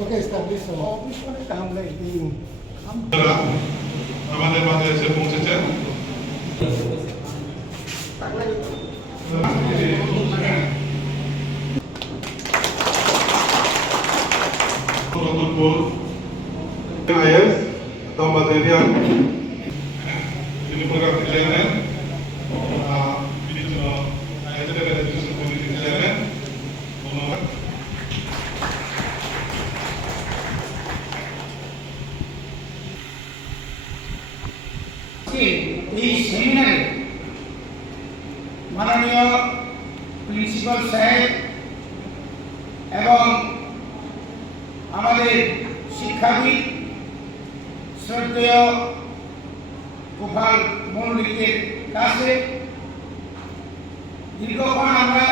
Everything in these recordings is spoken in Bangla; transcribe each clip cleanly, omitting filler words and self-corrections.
Okay, establish. আমাদের মাঝে এসে পৌঁছেছেন। IAS atau material ini program kejadian ini juga ayat dari diskusi politik kejadian এই সেমিনারে মাননীয় প্রিন্সিপাল সাহেব এবং আমাদের শিক্ষাবিদ শ্রদ্ধেয় গোপাল মল্লিকের কাছে দীর্ঘক্ষণ আমরা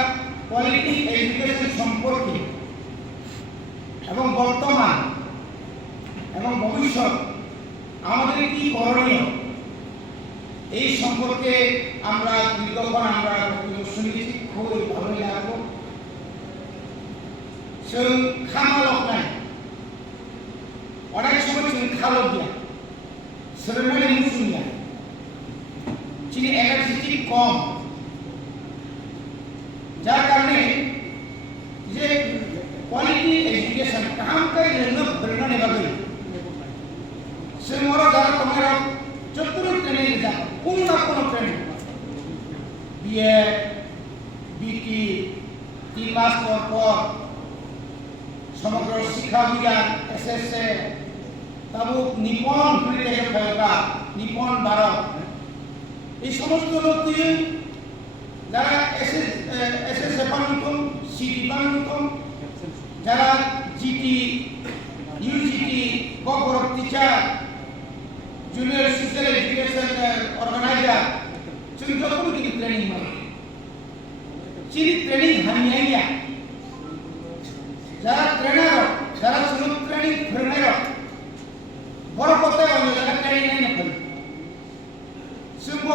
কোয়ালিটি এডুকেশন সম্পর্কে এবং বর্তমান এবং ভবিষ্যৎ আমাদের কি করণীয় এই সম্পর্কে আমরা দীর্ঘক্ষণ আমরা শুনেছি, খুবই ভালোই লাগলো। খামালক নাই অনেক সময় খালক দিয়া সেরেমানি মুসুমিয়া চিনি এনার্জি কম, যার কারণে যে কোয়ালিটি এডুকেশন কাম কাই রেনো ভরনা নেবাগে সে মোরা যারা তোমরা চতুর্থ ট্রেনিং যা কোন না কোন ট্রেনিং বিএ বিটি 3 মাস পর সমগ্র শিক্ষা বিজ্ঞান এসএসএ তাবুক নিপন ঘুরে খেলা নিপন ভারত এই সমস্ত লোক দিয়ে যারা এসএসএ বানুতম সিটি বানুতম যারা GT UGT corporate teacher junior social education organiser চিনি যখন কি ট্রেনিং হয় চিনি ট্রেনিং হানিয়া যারা ট্রেনার যারা সুযোগ ট্রেনিং ট্রেনার বড় কথায় অন্য জায়গায় ট্রেনিং নেই না সুম্ব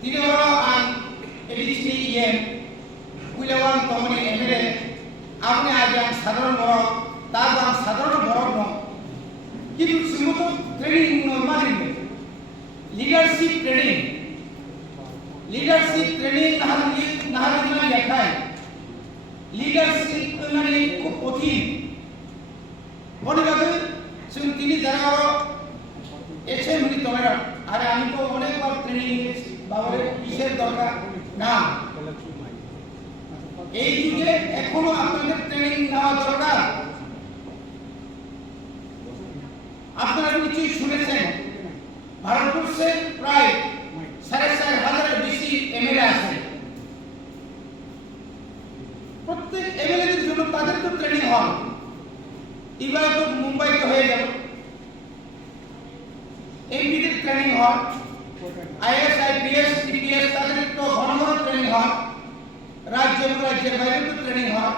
তিনি ওরা এডিসি ইএম কুইলাওয়ান তমনি এমএলএ আপনি আজ সাধারণ বড় তার দাম সাধারণ বড় নয় কিন্তু সুম্ব ট্রেনিং নরমাল লিডারশিপ ট্রেনিং নাহার দেখায় লিডারশিপ মানে খুব কঠিন মনে রাখবেন তিনি যারা এসে উনি তোমরা আরে আমি তো অনেকবার ট্রেনিং নিয়েছি বাবার কিসের দরকার না এই যুগে এখনো আপনাদের ট্রেনিং নেওয়া দরকার। আপনারা নিশ্চয়ই শুনেছেন ভারতবর্ষে প্রায় 4,500 বেশি এমএলএ আছে। প্রত্যেক এমএলএদের জন্য তাদের তো ট্রেনিং হয়, এবার তো মুম্বাইতে হয়ে গেল এমপিদের ট্রেনিং হয়, আইএস আইপিএস টিপিএস তাদের তো ঘন ঘন ট্রেনিং হয়, রাজ্যের বাইরে তো ট্রেনিং হয়।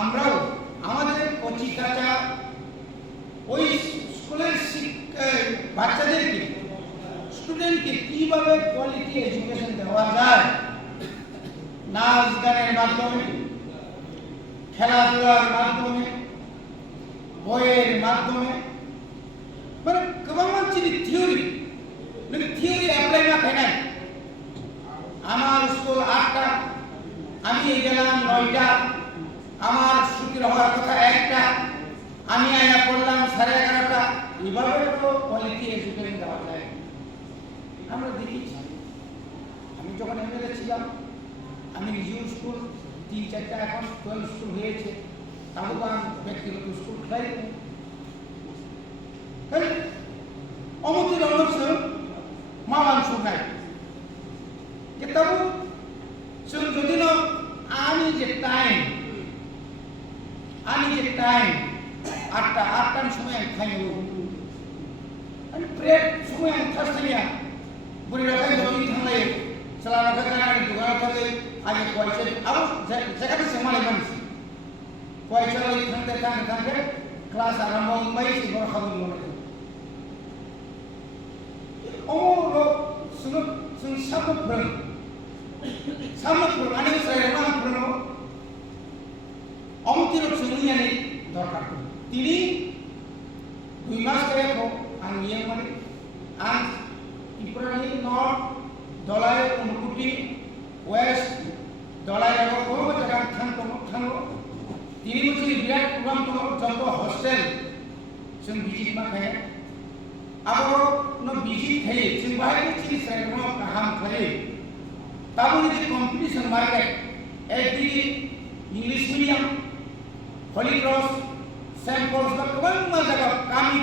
আমরাও আমাদের কচি কাঁচা ওই স্কুলের বাচ্চাদেরকে স্টুডেন্টকে কিভাবে কোয়ালিটি এডুকেশন দেওয়া যায়, নাচ গানের মাধ্যমে, খেলাধুলার মাধ্যমে, বইয়ের মাধ্যমে, মানে কেবল থিওরি অ্যাপ্লাই না খাই নাই। আমার স্কুল 8টা, আমি গেলাম 9টা, আমার ছুটি হওয়ার কথা 1টা, আমি আয়া পড়লাম 11:30টা। এইভাবে তো কোয়ালিটি এডুকেশন দেওয়া যায়। আমরা দেখেছি আমি যখন এমএলএ ছিলাম আমি নিজেও স্কুল 3-4টা এখন 12 স্কুল হয়েছে, তাও ব্যক্তিগত স্কুল খাই অমতির অংশ মামান শুনাই কিন্তু যদি না আমি যে টাইম 8টার সময় খাই আমি প্রেড সময় ফার্স্ট নিয়া বুড়ি রাখাই যদি থামলাই সালা রাখা কারণে দোকান থাকে আগে পয়সা আরো জায়গাতে সমানে মানুষ পয়সা ওই থাকতে ক্লাস আরম্ভ হয়ে বড় খাবার মনে করি অমর সামনে আনি saya orang pernah om tidak semuanya Tini 2 mas kaya ko ang iyang mali ang Iprani North Dolay Unukuti West Dolay ako ko jaga thang tini muci birat program to jonto hostel sing visit ma kaya abo no visit khai sing bahai chi sai no kaham khai tabu ni competition market একটি English medium Holy Cross Saint Paul's বা गोबां জায়গা কামি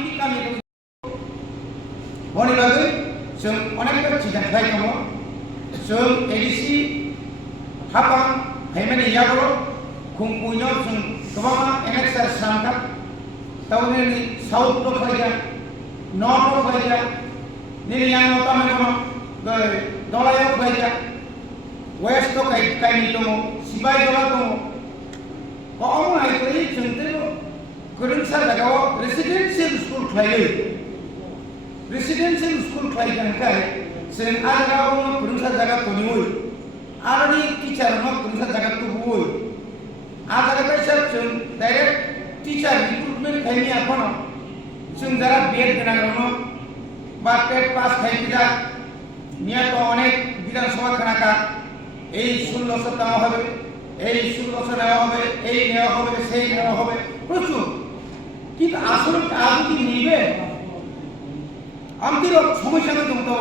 বনি লাগে जों अनेक चिदाखाय दङ जों एडिसि हापा हायमानि याबो खुंपुइनो जों गोबां एनेक्सार सामथा तावनेनि साउथ तो खायगा नॉर्थ तो खायगा निरियानो तामेनो दलायो खायगा वेस्ट तो कायनि दङ सिबाय दला दङ कम हायखै जोंते गोरोंसा जागाव रेसिडेन्शियेल स्कुल खायो रेसिडेन्शियेल स्कुल खायगानखाय जों आगाव गोरोंसा जागा तनिवै आरनि टीचार न गोरोंसा जागा तबुवै आजागाय सब जों डाइरेक्ट टीचार रिक्रुटमेंट खायनि आपनो जों जारा बीएड गोनांनो बा टेट पास खायगिरा निया तो अनेक विधानसभा खानाका এই 1600 দেওয়া হবে এই 1600 নেওয়া হবে এই নেওয়া হবে সেই নেওয়া হবে প্রচুর কিন্তু আসলে আদৌ কি নিবে আমাদের সমস্যা তো তো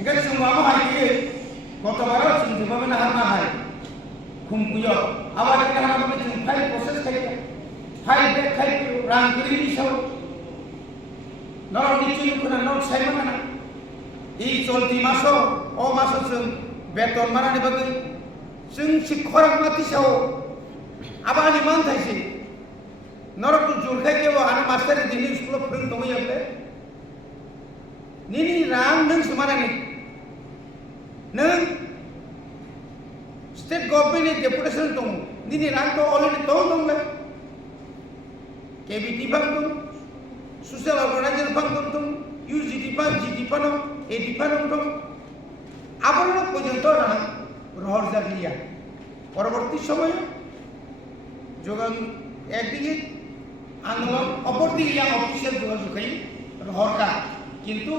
এখানে সংগ্রাম হয় কি গতবারও যেভাবে না হারনা হয় খুমকুয় আবার এখানে আমাদের ফাইল প্রসেস খাইতে ফাইল ব্যাক খাইতে রান করে দিছাও নর নিচে কোন নোট সাইমা না এই চলতি মাসও ও মাসও जों बेतन मानानि बागै जों शिक्षक मातिसाव आबानि मान थाइसे नरक जुरखाय केव आरो मास्टर दिनि स्कुल फोरों दङैयाबले निनि रां नों समानानि नों स्टेट गभर्नमेन्ट डेपुटेशन दङ निनि रां तो अलरेडी दंले केबिटि फान्ड दं ससियेल अर्गानाइजेशन फान्ड दं इउजिडि फान्ड जिडि फान्ड एडि फान्ड दं আবরণ পর্যন্ত রহর জাগলিয়া পরবর্তী সময়ে যোগান একদিকে আন্দোলন অপরদিকে অফিসিয়াল যোগাযোগই রহরকা কিন্তু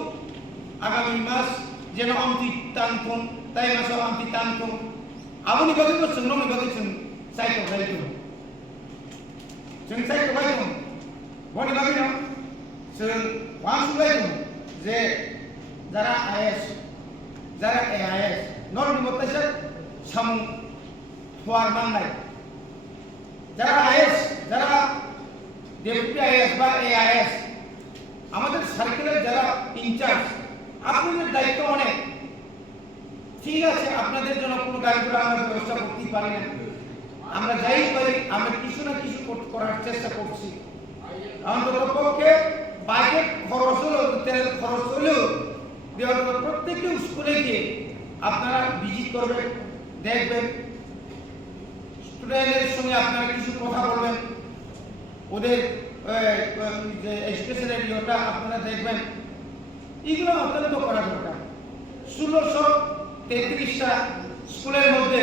আগামী মাস যেন অন্তি টানথম তাই মাসে অন্তি টানথম আবনি বাকি তো সংগ্রামনি বাকি जों সাইটো গাইতো जों সাইটো গাইতো বনি বাকি না जों ওয়ানসুলাইতো যে যারা আইএস যারা এআইএস নরম বলতেছে সামু হওয়ার মাননাই যারা আইএস যারা ডেপুটি আইএস বা এআইএস আমাদের সার্কেলের যারা ইনচার্জ আপনাদের দায়িত্ব অনেক ঠিক আছে আপনাদের জন্য কোনো গাড়িগুলো আমরা ব্যবস্থা করতে পারি না আমরা যাই পারি আমরা কিছু না কিছু করার চেষ্টা করছি অন্তত পক্ষে বাজেট খরচ হলো তেল খরচ হলো প্রত্যেকটি স্কুলে গিয়ে আপনারা ভিজিট করবেন দেখবেন স্টুডেন্টদের সঙ্গে আপনারা কিছু কথা বলবেন ওদের যে এডুকেশনের ইয়েটা আপনারা দেখবেন এগুলো অত্যন্ত করা দরকার 1633টা স্কুলের মধ্যে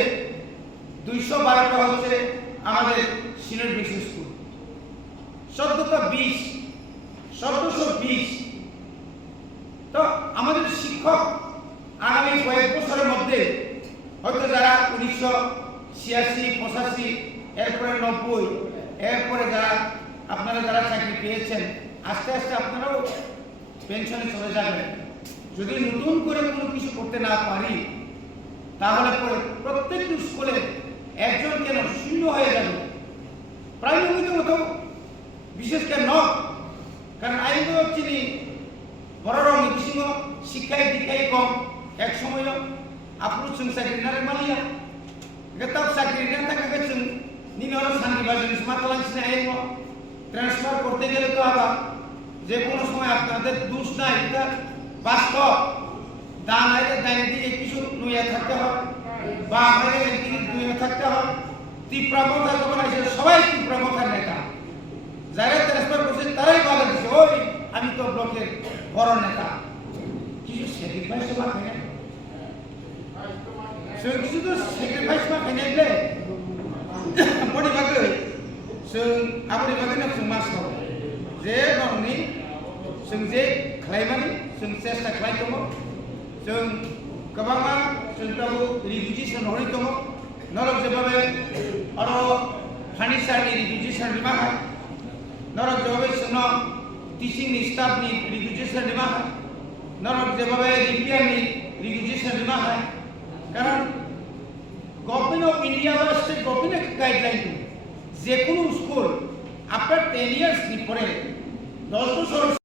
212টা হচ্ছে আমাদের সিনিয়র বেসিক স্কুল 1420 তো আমাদের শিক্ষক আগামী কয়েক বছরের মধ্যে হয়তো যারা 1986 85 এরপরে 90 এরপরে যারা আপনারা যারা চাকরি পেয়েছেন আস্তে আস্তে আপনারাও পেনশনে চলে যাবেন যদি নতুন করে কোনো কিছু করতে না পারি তাহলে পরে প্রত্যেকটি স্কুলে একজন কেন শূন্য হয়ে যাবে প্রাইমারিতে মতো বিশেষ করে ন কারণ আইনও চিনি বড় নিবিসিং শিক্ষায় দীক্ষায় কম এক সময় আপনি जों চাকরি না মালিয়া গেতাব চাকরি না থাকা जों নিনে হলো শান্তি বাজারে মাতলাংসিনে আইন ট্রান্সফার করতে গেলে তো আবার যে কোনো সময় আপনাদের দোষ নাই এটা বাস্তব দান আইলে দান দিয়ে কিছু নইয়া থাকতে হয় বা আমাদের দিকে নইয়া থাকতে হয় তীব্রমতা যখন আসে সবাই তীব্রমতার নেতা যারা ট্রান্সফার করছে তারাই বলে দিচ্ছে ওই আমি তো ব্লকের বড় নেতা কিছু স্যাক্রিফাইস তো মাখে না কিছু তো স্যাক্রিফাইস মাখে না বড়ি বাগে আপনি বাগে না মাস जे नंनि जों जे खालामनानै जों सेस्था खालाम दङ जों गोबाङा जों दाबो रिकुजिसन हरै दङ नरक जेबाबे आरो फार्निचारनि रिकुजिसन रिमाहा नरक जेबाबे जोंनो टिचिंनि स्टाफनि रिकुजिसन रिमाहा नरक जेबाबे रिपेयारनि रिकुजिसन रिमाहा कारण गभर्नमेंट ऑफ इंडिया বা স্টেট गभर्नमेंट गाइडलाइन যে কোনো school after 10 years ni pore 10 বছর